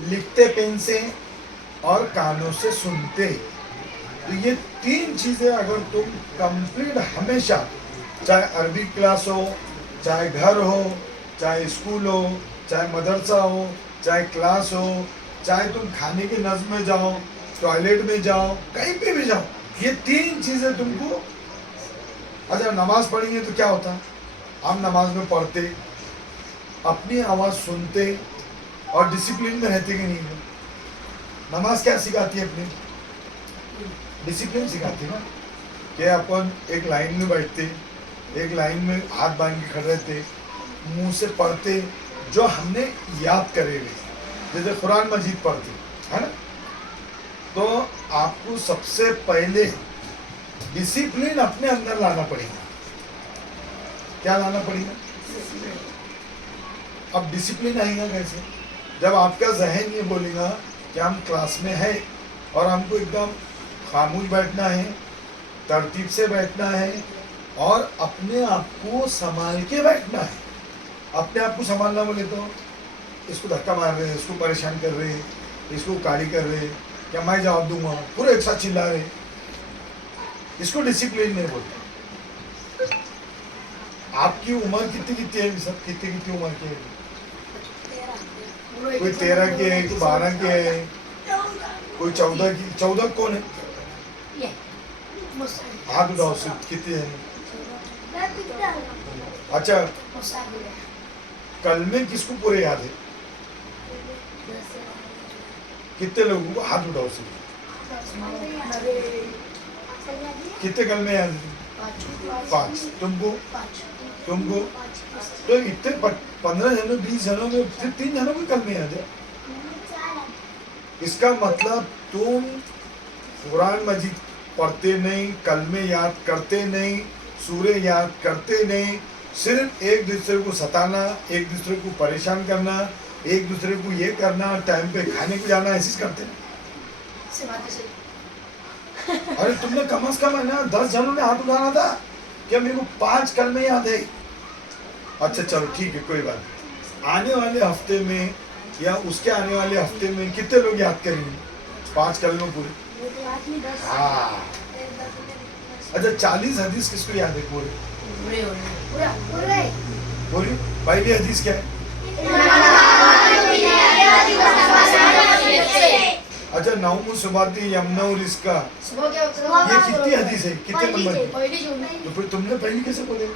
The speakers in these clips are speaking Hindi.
लिखते पेन से और कानों से सुनते। तो ये तीन चीजें अगर तुम कंप्लीट हमेशा, चाहे अरबी क्लास हो, चाहे घर हो, चाहे स्कूल हो, चाहे मदरसा हो, चाहे क्लास हो, चाहे तुम खाने के नज़्म में जाओ, टॉयलेट में जाओ, कहीं पे भी जाओ, ये तीन चीजें तुमको। अच्छा, नमाज पढ़ेंगे तो क्या होता, हम नमाज में पढ़ते, अपनी आवाज़ सुनते और डिसिप्लिन में रहते कि नहीं। नमाज क्या सिखाती है, अपनी डिसिप्लिन सिखाती है ना, कि अपन एक लाइन में बैठते, एक लाइन में हाथ बांध के खड़े रहते, मुंह से पढ़ते जो हमने याद करे हुए, जैसे कुरान मजीद पढ़ते है ना। तो आपको सबसे पहले डिसिप्लिन अपने अंदर लाना पड़ेगा। क्या लाना पड़ेगा? अब डिसिप्लिन आएगा कैसे? जब आपका जहन ये बोलेगा कि हम क्लास में है और हमको एकदम खामोश बैठना है, तरतीब से बैठना है और अपने आप को संभाल के बैठना है। अपने आप को संभालना बोले तो इसको धक्का मार रहे हैं, इसको परेशान कर रहे हैं, इसको गाली कर रहे हैं, क्या मैं जवाब दूंगा, पूरे एक साथ चिल्ला रहे, इसको डिसिप्लिन नहीं बोलते। आपकी उम्र कितनी कितनी है, सब कितनी कितनी उम्र की है? कोई 13 की है, कोई 12 की है, कोई 14 की। 14 कौन है? हाथ उठाओ, कितनी है? अच्छा, कलमे किसको पूरे याद है? कितने लोगों को? हाथ उठाओ सिर्फ। कितने कलमे याद है? 5। तुमको तो इतने 15 जनों 20 जनों में सिर्फ 3 जनों को कलमे याद है। इसका मतलब तुम कुरान मजीद पढ़ते नहीं, कलमे याद करते नहीं, सूरे याद करते नहीं, सिर्फ एक दूसरे को सताना, एक दूसरे को परेशान करना, एक दूसरे को ये करना, टाइम पे खाने को जाना, ऐसे करते ना। अरे तुमने कम से कम है ना 10 जनों ने हाथ उठाना था, क्या मेरे को 5 कलमे याद है। अच्छा चलो ठीक है, कोई बात नहीं। आने वाले हफ्ते में या उसके आने वाले हफ्ते में कितने लोग याद करेंगे 5 कलमे पूरे? हाँ। अच्छा, 40 हदीस किसको याद है पूरे? पूरी। पहली हदीस क्या है? अच्छा, नौमु सुबाती यमनौ रिस्का, ये कितनी हदीस है, कितने नंबर की? तो फिर तुमने पहली कैसे बोले?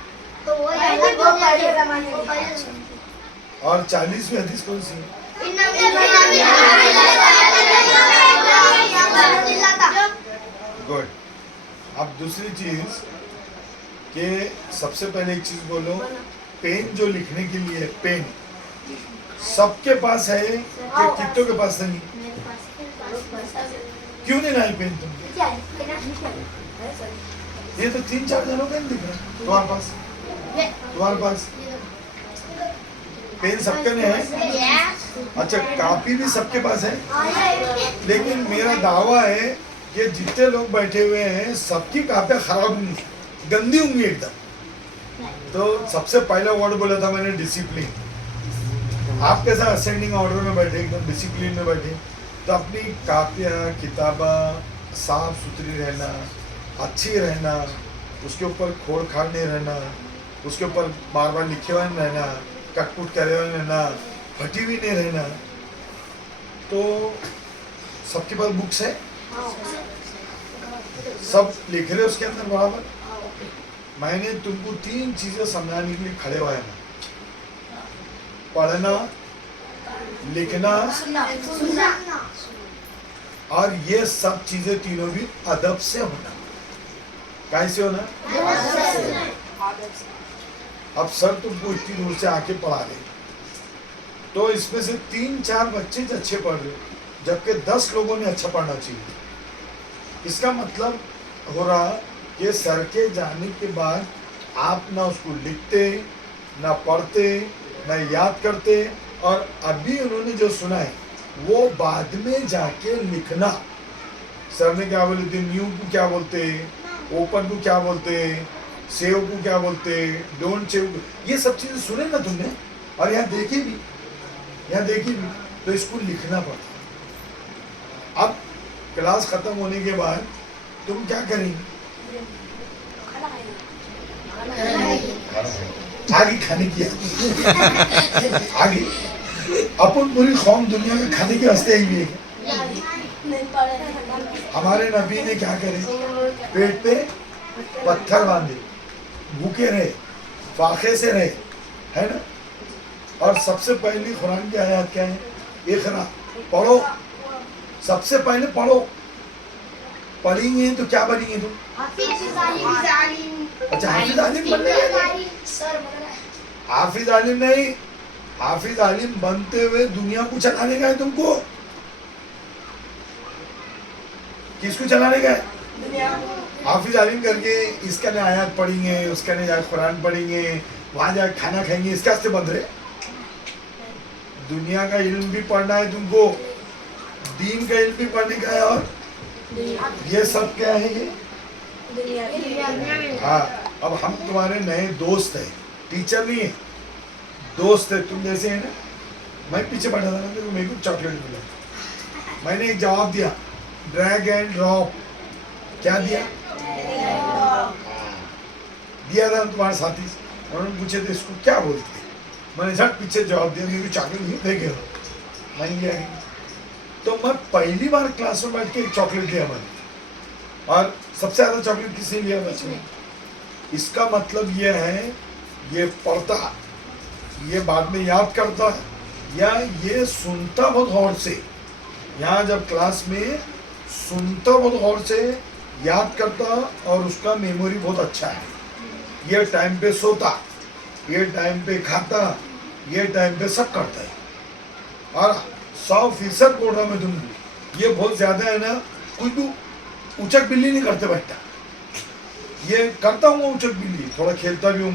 और 40वीं हदीस कौन सी है? गुड। अब दूसरी चीज कि सबसे पहले एक चीज बोलो, पेन जो लिखने के लिए, पेन सबके पास है कि कितनों के पास नहीं? क्यों नहीं लाई पेन तुम? ये तो 3-4 जनों का नहीं दिख रहा तुम्हारे पास। तुम्हारे पास पेन सबके ने है। अच्छा, कापी भी सबके पास है, लेकिन मेरा दावा है कि जितने लोग बैठे हुए हैं सबकी कापियां खराब होंगी, गंदी होंगी एकदम। तो सबसे पहला वर्ड बोला था मैंने, डिसिप्लिन। आप कैसा असेंडिंग ऑर्डर में बैठे, एकदम डिसिप्लिन में बैठे, तो अपनी कापियाँ किताबा साफ सुथरी रहना, अच्छी रहना, उसके ऊपर खोड़ खाड़ नहीं रहना, उसके ऊपर बार बार लिखे हुए नहीं रहना, कटपुट करे हुए रहना, फटी हुई नहीं रहना। तो सबके पास बुक्स है, सब लिख रहे उसके अंदर बराबर। मैंने तुमको 3 चीजें समझाने के लिए खड़े हुए हैं, पढ़ना, लिखना और ये सब चीजें तीनों भी अदब से होना। कैसे होना? अब सर तुमको इतनी दूर से आके पढ़ा रहे, तो इसमें से 3-4 बच्चे अच्छे पढ़ रहे, जबकि 10 लोगों ने अच्छा पढ़ना चाहिए। इसका मतलब हो रहा कि सर के जाने के बाद आप ना उसको लिखते, ना पढ़ते, ना याद करते, और अभी उन्होंने जो सुना है वो बाद में जाके लिखना। सर ने क्या बोले थे, न्यू को क्या बोलते, ओपन को क्या बोलते, सेव को क्या बोलते, डोंट सेव, ये सब चीजें सुने ना तुमने, और यहाँ देखी भी, यहाँ देखी भी। तो इसको लिखना पड़ता। अब क्लास खत्म होने के बाद तुम क्या करेंगे? आगे खाने की आगे अपन पूरी कौम दुनिया में खाने के वास्ते आई हुई है। हमारे नबी ने क्या करे? पेट पे पत्थर बांधे, भूखे रहे, फाके से रहे, है ना। और सबसे पहली कुरान की आयत क्या है? इक़रा, पढ़ो, सबसे पहले पढ़ो। पढ़ेंगे तो क्या बनेंगे तुम? अच्छा, हाफिज आलिम बनने लगे? हाफिज आलिम नहीं, हाफिज आलिम बनते हुए दुनिया को चलाने का है तुमको। किसको चलाने का है? हाफिज आलिम करके इसका ने आयत पढ़ेंगे, उसका ने जाकर कुरान पढ़ेंगे, वहां जाकर खाना खाएंगे, इसके वास्ते बन रहे। दुनिया का इल्म भी पढ़ना है तुमको, दीन का इल्म भी पढ़ने का है, और ये सब क्या है? ये हाँ। अब हम तुम्हारे नए दोस्त हैं, टीचर नहीं है, दोस्त है। तुम जैसे है ना, मैं पीछे बैठा था ना, तो मेरे को चॉकलेट मिला, मैंने एक जवाब दिया, ड्रैग एंड ड्रॉप। क्या दिया? दिया था तुम्हारे साथी, उन्होंने पूछे थे इसको क्या बोलते हैं, मैंने झट पीछे जवाब दिया, मेरे को चॉकलेट नहीं देंगे, नहीं लिया। तो मैं पहली बार क्लास में बैठ के एक चॉकलेट दिया मैंने, और सबसे ज्यादा चॉकलेट किसने लिया? बच्चे। इसका मतलब ये है, ये पढ़ता, ये बाद में याद करता, या ये सुनता बहुत गौर से। यहाँ जब क्लास में सुनता बहुत गौर से, याद करता, और उसका मेमोरी बहुत अच्छा है। ये टाइम पे सोता, ये टाइम पे खाता, ये टाइम पे सब करता है। और 100% बोल रहा मैं तुमको, ये बहुत ज्यादा है ना, कुछ भी उचक बिल्ली नहीं करते बैठा। ये करता हूँ उचक बिल्ली, थोड़ा खेलता भी हूँ,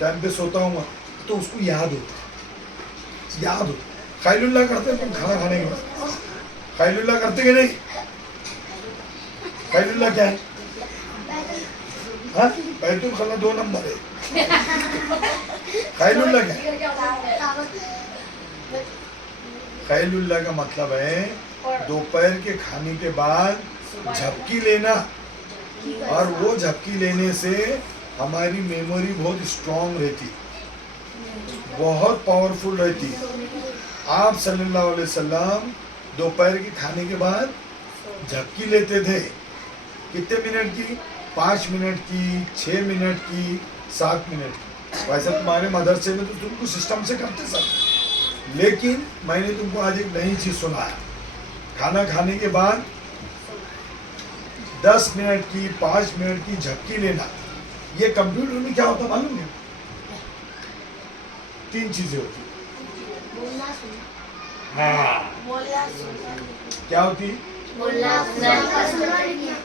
टाइम पे सोता हूँ, तो उसको याद होता, याद हो। खैलुल्लाह करते हैं खाना खाने के बाद, खैलुल्लाह करते कि नहीं? खैलुल्लाह क्या है? हाँ, बैतुल खला 2 नंबर है। खैलुल्लाह क्या है? खैलुल्लाह का मतलब है दोपहर के खाने के बाद झपकी लेना, और वो झपकी लेने से हमारी मेमोरी बहुत स्ट्रांग रहती, बहुत पावरफुल रहती। आप सल्लल्लाहु अलैहि वसल्लम दोपहर के खाने के बाद झपकी लेते थे। कितने मिनट की? 5 मिनट की, 6 मिनट की, 7 मिनट की। वैसे तुम्हारे मदरसे में तो तुमको सिस्टम से करते सब, लेकिन मैंने तुमको आज एक नई चीज सुनाया। खाना खाने के बाद 10 मिनट की, 5 मिनट की झपकी लेना। ये कंप्यूटर में क्या होता मालूम है? 3 चीजें होती। हाँ, क्या होती?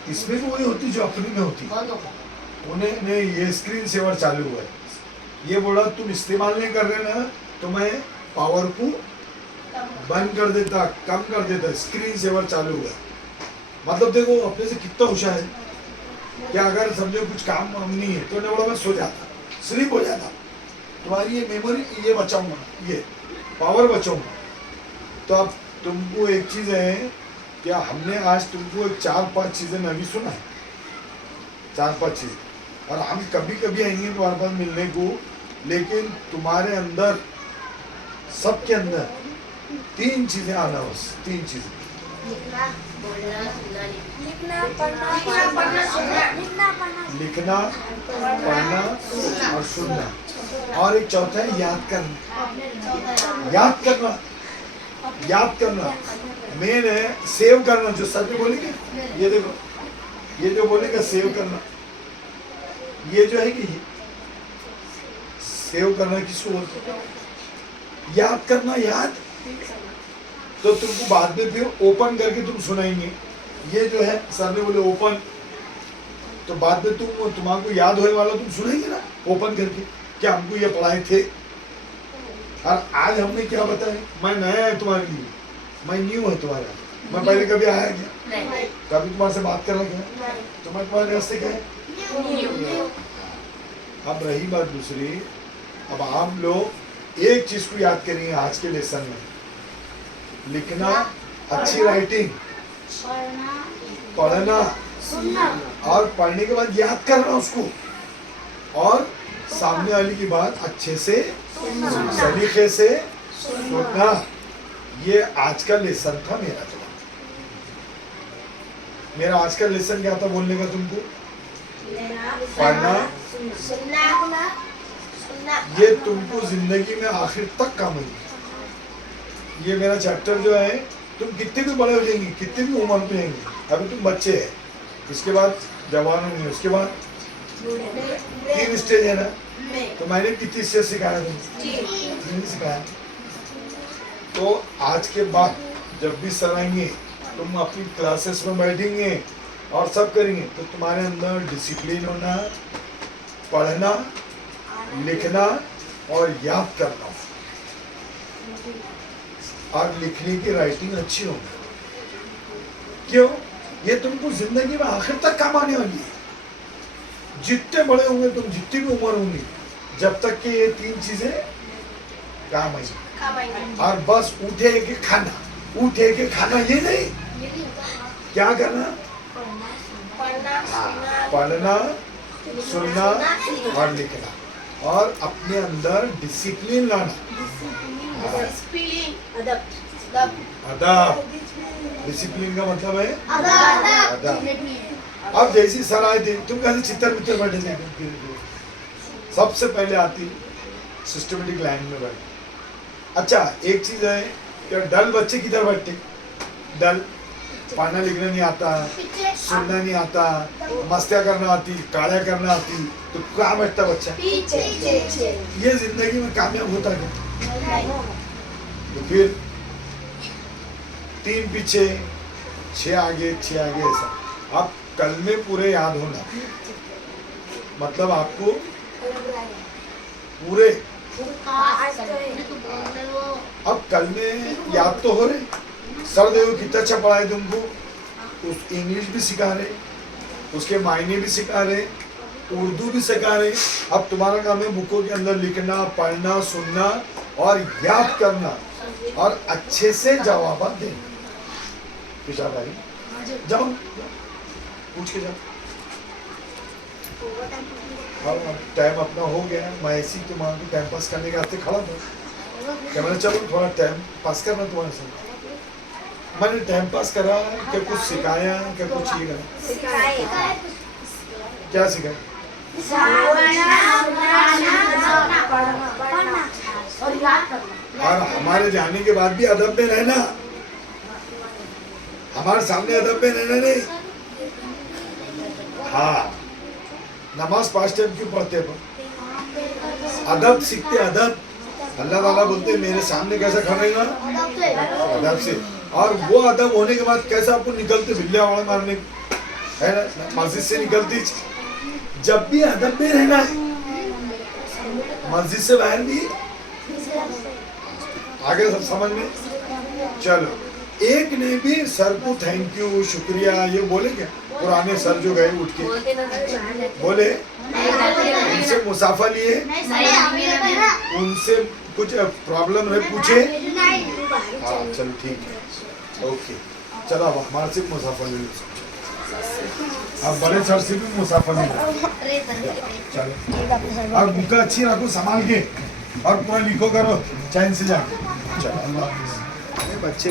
इसमें भी वही होती जो अपनी में होती। उन्हें ये स्क्रीन सेवर चालू हुआ है, ये बोला तुम इस्तेमाल नहीं कर रहे ना, तो मैं पावर को बंद कर देता, कम कर देता। स्क्रीन सेवर चालू हुआ, मतलब देखो अपने से कितना होशियार है। क्या अगर समझो कुछ काम वाम नहीं है, तो बोला मैं सो जाता, स्लीप हो जाता, तुम्हारी ये मेमोरी ये बचाऊंगा, ये पावर बचाऊंगा। तो अब तुमको एक चीज है, क्या हमने आज तुमको 4-5 चीजें नवी सुना है, 4-5 चीज, और हम कभी कभी आएंगे तुम्हारे पास मिलने को, लेकिन तुम्हारे अंदर, सबके अंदर 3 चीजें आना, बस 3 चीजें। लिखना, पढ़ना और सुनना, और एक चौथा है याद करना। याद करना, याद करना मेन है। सेव करना, जो सर पे बोलेंगे, ये देखो, ये जो बोलेगा सेव करना, ये जो है कि सेव करना किसको बोलते हैं? याद करना, याद तो तुमको बाद में फिर ओपन करके तुम सुनाएंगे। ये जो है सर ने बोले ओपन, तो बाद में तुम्हारे याद होने वाला तुम सुनाएंगे ना ओपन करके, क्या हमको ये पढ़ाए थे। और आज हमने क्या बताया? मैं नया है तुम्हारे लिए, मैं न्यू है तुम्हारा, मैं पहले कभी आया क्या? कभी तुम्हारे से बात करना क्या? तो मैं तुम्हारे रास्ते क्या है? अब रही बात दूसरी, अब आप लोग एक चीज को याद करेंगे आज के लेसन में, लिखना, अच्छी राइटिंग, पढ़ना और पढ़ने के बाद याद करना उसको, और सामने वाले की बात अच्छे से सलीके से सुनना। ये आज का लेसन था मेरा। मेरा आज का लेसन क्या था बोलने का तुमको? पढ़ना, ये तुमको जिंदगी में आखिर तक काम आएगी। ये मेरा चैप्टर जो है, तुम कितने भी बड़े हो जाएंगे, कितने भी उम्र में जाएंगे, अभी तुम बच्चे हैं, इसके बाद जवान होंगे, उसके बाद 3 स्टेज है ना। तो मैंने कितनी स्टेज सिखाया तुमको? 3 सिखाया। तो आज के बाद जब भी सर आएंगे, तुम अपनी क्लासेस में बैठेंगे और सब करेंगे, तो तुम्हारे अंदर डिसिप्लिन होना, पढ़ना, लिखना और याद करना, और लिखने की राइटिंग अच्छी होगी। क्यों? ये तुमको जिंदगी में आखिर तक काम आने वाली है। जितने बड़े होंगे तुम, जितनी भी उम्र होंगी, जब तक कि ये 3 चीजें काम आएंगी। और बस उठे के खाना, उठे के खाना, ये नहीं, क्या करना? पढ़ना, सुनना और लिखना, और अपने अंदर डिसिप्लिन लाना। अदब, डिसिप्लिन का मतलब है अदब। अब जैसी सर आए थे, तुम कैसे चित्तर मित्र बैठे थे? सबसे पहले आती सिस्टमेटिक लाइन में बैठे। अच्छा, एक चीज है कि डल बच्चे किधर बैठते? डल, पढ़ना लिखना नहीं आता, सुनना नहीं आता, मस्तियाँ करना आती, गालियाँ करना आती, तो कहाँ बैठता बच्चा? ये जिंदगी में कामयाब होता क्या? तो फिर 3 पीछे, 6 आगे, 6 आगे, ऐसा। आप कल में पूरे याद होना, मतलब आपको पूरे, अब कल में याद तो हो रहे। सर देखो कितना अच्छा पढ़ाए तुमको, उस इंग्लिश भी सिखा रहे, उसके मायने भी सिखा रहे, उर्दू भी सिखा रहे। अब तुम्हारा काम है बुकों के अंदर लिखना, पढ़ना, सुनना और याद करना, और अच्छे से जवाब देना। किशा भाई जाओ, पूछ के जाओ। हाँ, टाइम अपना हो गया। मैं ऐसी तुम्हारे टाइम पास करने के वास्ते खड़ा था, क्या मैंने चलो थोड़ा टाइम पास करना तुम्हारे साथ। मैंने टाइम पास करा, क्या कुछ सिखाया, क्या कुछ ये करा? क्या सिखाया? और हमारे जाने के बाद भी अदब में रहना, हमारे सामने अदब में रहना नहीं। हाँ, नमाज 5 टाइम क्यों पढ़ते हैं? अदब सीखते, अदब। अल्लाह ताला बोलते मेरे सामने कैसा खड़ा रहेगा? अदब से। और वो अदब होने के बाद कैसा आपको निकलते बिल्ले वाला मारने, है ना, मस्जिद से निकलती। जब भी अदब में रहना है, मस्जिद से बाहर भी। आगे सब समझ में? चलो, एक ने भी सर को थैंक यू, शुक्रिया ये बोले क्या? पुराने सर जो गए उठ के बोले, उनसे मुसाफा लिए, उनसे कुछ प्रॉब्लम है पूछे? हाँ चलो ठीक है, ओके। चलो अब हमारे से मुसाफा ले लो, अब बड़े सर से भी मुसाफा ले लो। चलो, और बुका अच्छी रखो संभाल के, और पूरा लिखो करो चैन से जाके। चलो, अल्लाह हाफिज़। बच्चे